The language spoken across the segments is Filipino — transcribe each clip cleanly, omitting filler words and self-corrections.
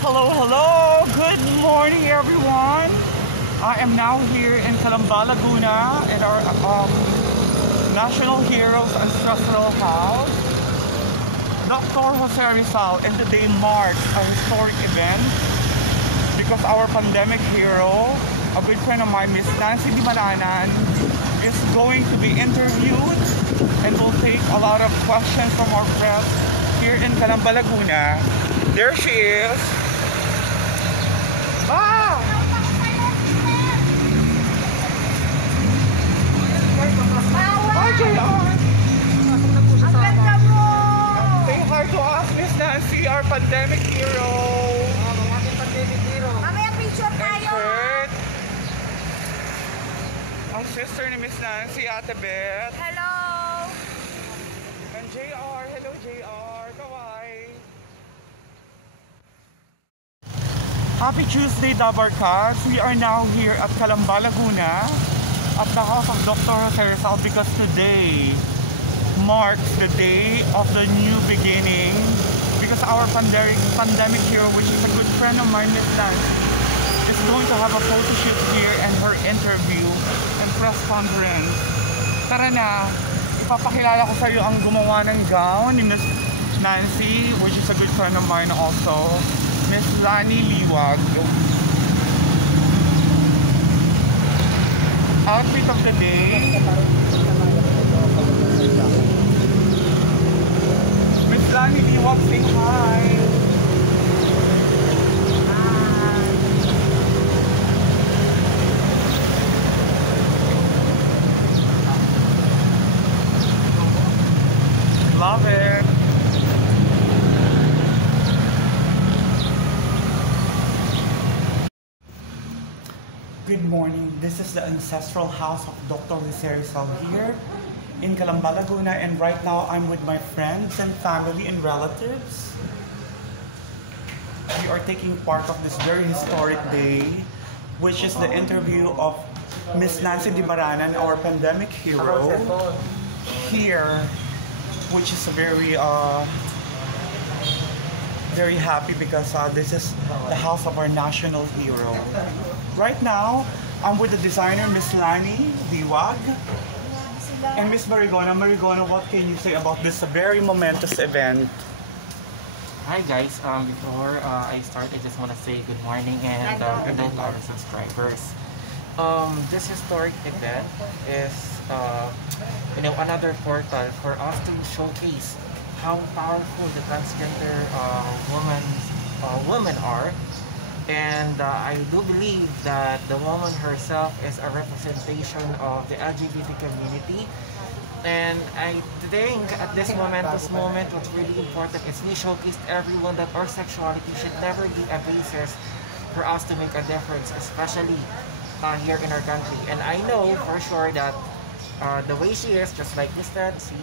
Hello, hello! Good morning, everyone! I am now here in Calamba, Laguna at our National Heroes Ancestral House. Dr. Jose Rizal, and today marks a historic event because our pandemic hero, a good friend of mine, Miss Nancy Dimaranan, is going to be interviewed and will take a lot of questions from our press here in Calamba, Laguna. There she is. Ah! Hi, JR! Ang ganda mo! Say hi to us, Miss Nancy, our pandemic hero. Mamaya picture tayo! Kurt, ang sister ni Miss Nancy, Ate Beth. Hello! And JR, hello JR, kawai. Happy Tuesday, Dabarkas. We are now here at Calamba, Laguna at the house of Dr. Jose Rizal because today marks the day of the new beginning because our pandemic hero, which is a good friend of mine, Miss Nancy, is going to have a photo shoot here and her interview and press conference. Tara na, ipapakilala ko sa iyo ang gumawa ng gown ni Miss Nancy, which is a good friend of mine also, Miss Lani Liwag. Outfit of the day. Miss Lani Liwag, say hi. Love it. Good morning. This is the ancestral house of Dr. Jose Rizal here in Calamba, Laguna, and right now I'm with my friends and family and relatives. We are taking part of this very historic day, which is the interview of Miss Nancy Dimaranan, our pandemic hero, here, which is a very happy because this is the house of our national hero. Right now, I'm with the designer, Miss Lani Liwag, and Miss Marigona. Marigona, what can you say about this very momentous event? Hi guys, before I start, I just want to say good morning and good night to our subscribers. This historic event is, another portal for us to showcase how powerful the transgender women are. And I do believe that the woman herself is a representation of the LGBT community. And I think at this momentous moment, what's really important is we showcase everyone that our sexuality should never be a basis for us to make a difference, especially here in our country. And I know for sure that the way she is, just like Miss Nancy,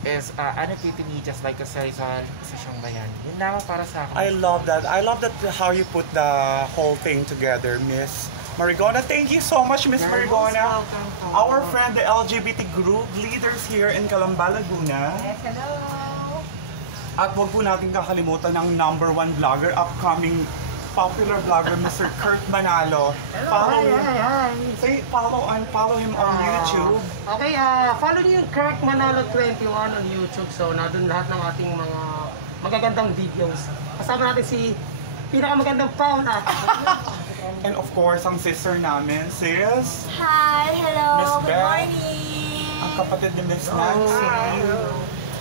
is an epitome just like a Rizal, isa siyang bayani. Yun lamang para sa akin. I love that. I love that how you put the whole thing together, Miss Marigona. Thank you so much, Miss Marigona. Our friend, the LGBT group leaders here in Calamba, Laguna. Yes, hello! At huwag po natin kakalimutan ng #1 vlogger, upcoming popular vlogger, Mr. Kurt Manalo. Follow him. Say follow him on YouTube. Okay, follow niyo yung Kurt Manalo 21 on YouTube. So, nandun lahat ng ating mga magagandang videos. Kasama natin si pinakamagandang Paula. And of course, ang sister namin, sis Hi, hello! Miss Good Beth. morning! ang kapatid ni Miss Nancy.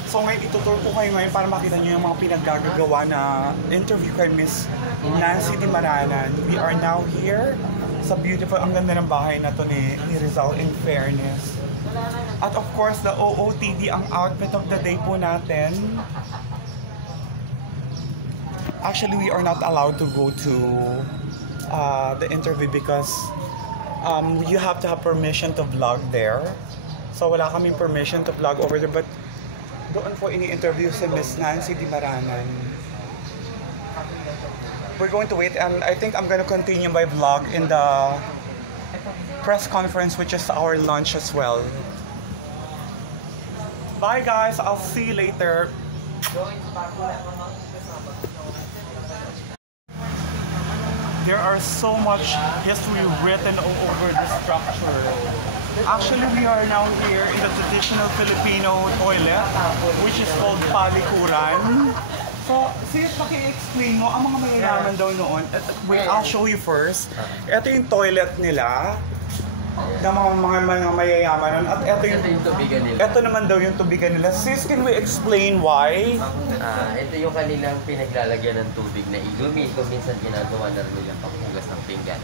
So ngayon, itutur ko kayo ngayon para makita nyo yung mga pinaggagawa na interview kay Miss Nancy Dimaranan. We are now here sa beautiful, ang ganda ng bahay na to ni Rizal, in fairness. At of course, the OOTD, ang outfit of the day po natin. Actually, we are not allowed to go to the interview because you have to have permission to vlog there. So wala kaming permission to vlog over there, but doon po ini-interview si Miss Nancy Dimaranan. We're going to wait, and I think I'm going to continue my vlog in the press conference, which is our lunch as well. Bye guys, I'll see you later. there are so much history written all over the structure. Actually, we are now here in the traditional Filipino toilet, which is called palikuran. So, sis, paki-explain mo, ang mga mayayaman daw noon. Wait, I'll show you first. Ito yung toilet nila, ng mga mayayaman nun. At ito yung tubigan nila. Ito naman daw yung tubigan nila. Sis, can we explain why? Ito yung kanilang pinaglalagyan ng tubig na ilumi. Kung minsan ginagawa na rin nilang panghugas ng pinggan.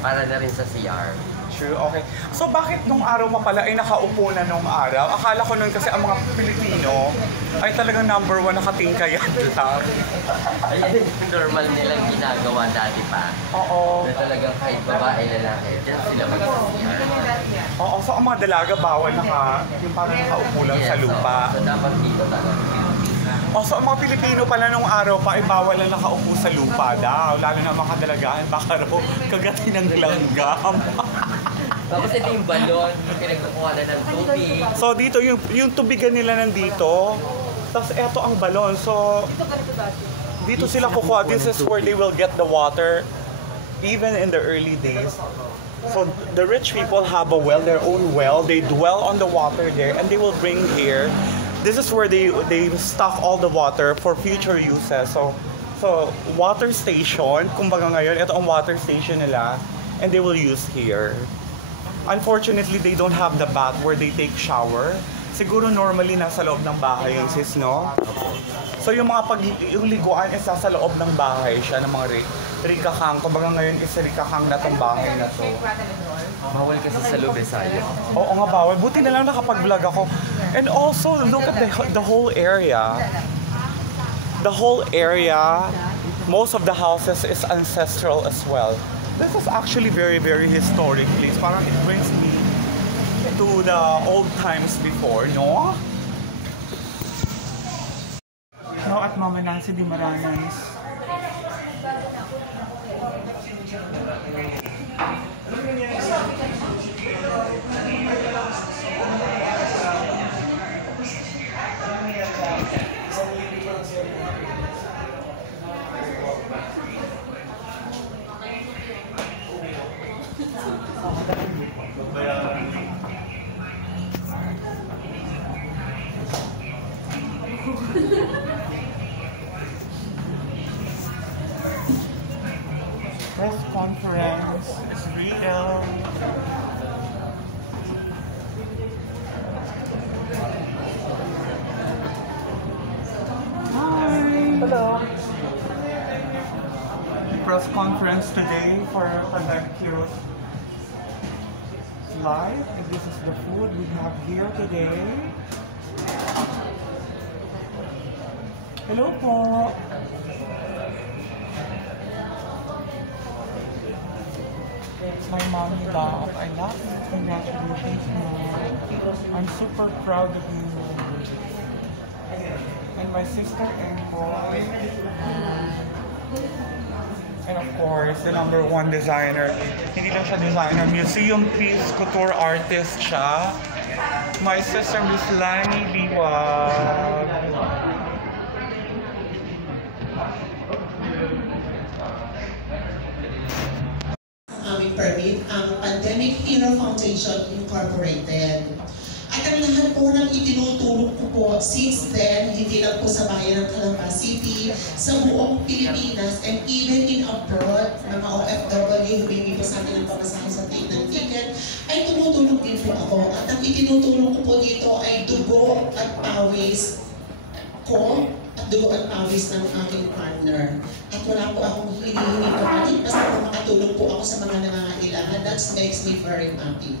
Para na rin sa CR. True, okay. So bakit nung araw pa pala ay nakaupo na nung araw? Akala ko nun kasi ang mga Pilipino ay talagang number 1 nakatingkayan lang. Ayun yung normal nilang ginagawa dati pa. Oo. Na talagang kahit babae, lalaki, dyan sila mag-CR. Oo, so ang mga dalaga bawal yung parang nakaupo lang sa lupa. So dapat dito talaga. So ang mga Pilipino pala nung araw pa ay bawal lang nakaupo sa lupa daw. Lalo na mga dalagaan, baka raw kagatin ng langgam. Tapos ito yung balon, yung pinagkukuha na ng tubig. So dito, yung tubigan nila nandito. Tapos eto ang balon. So dito sila kukuha. This is where they will get the water. Even in the early days. So the rich people have a well, their own well. They dwell on the water there and they will bring here. This is where they stock all the water for future uses. So water station, kumbaga ngayon, ito ang water station nila and they will use here. Unfortunately, they don't have the bath where they take shower. Siguro normally nasa loob ng bahay yung sis, no? So yung yung liguan is nasa loob ng bahay siya, ng mga rikakang. Kumbaga ngayon is rikakang na tong bahay na to. Bawal kasi sa Lubesayo. Oo nga, bawal. Buti na lang nakapag-vlog ako. And also, look at the whole area. The whole area, most of the houses is ancestral as well. This is actually very, very historic place. Parang it brings me to the old times before, no? No, at Mama Nancy Di Marañas. Press conference is real. Hi. Hello. Press conference today for Connecticut Live. And this is the food we have here today. Hello po. My mommy love. I love it. Congratulations, Mom. I'm super proud of you. And my sister Emboy. And of course, the #1 designer. Hindi lang siya designer, museum piece couture artist siya. My sister Miss Lani Liwag. Aming permit ang Pandemic Hero Foundation Incorporated. At ang lahat po ng itinutulong ko po since then, hindi lang po sa bayan ng Calamba City, sa buong Pilipinas, and even in abroad, mga OFW, humingi po sa akin ng pamasahe sa ng ticket, ay tumutulong din po ako. At ang itinutulong ko po dito ay dugo at pawis ko, at dugo at pawis ng aking partner. At wala po akong hinihingi po natin, basta po makatulong po ako sa mga nangangailangan. That makes me very happy.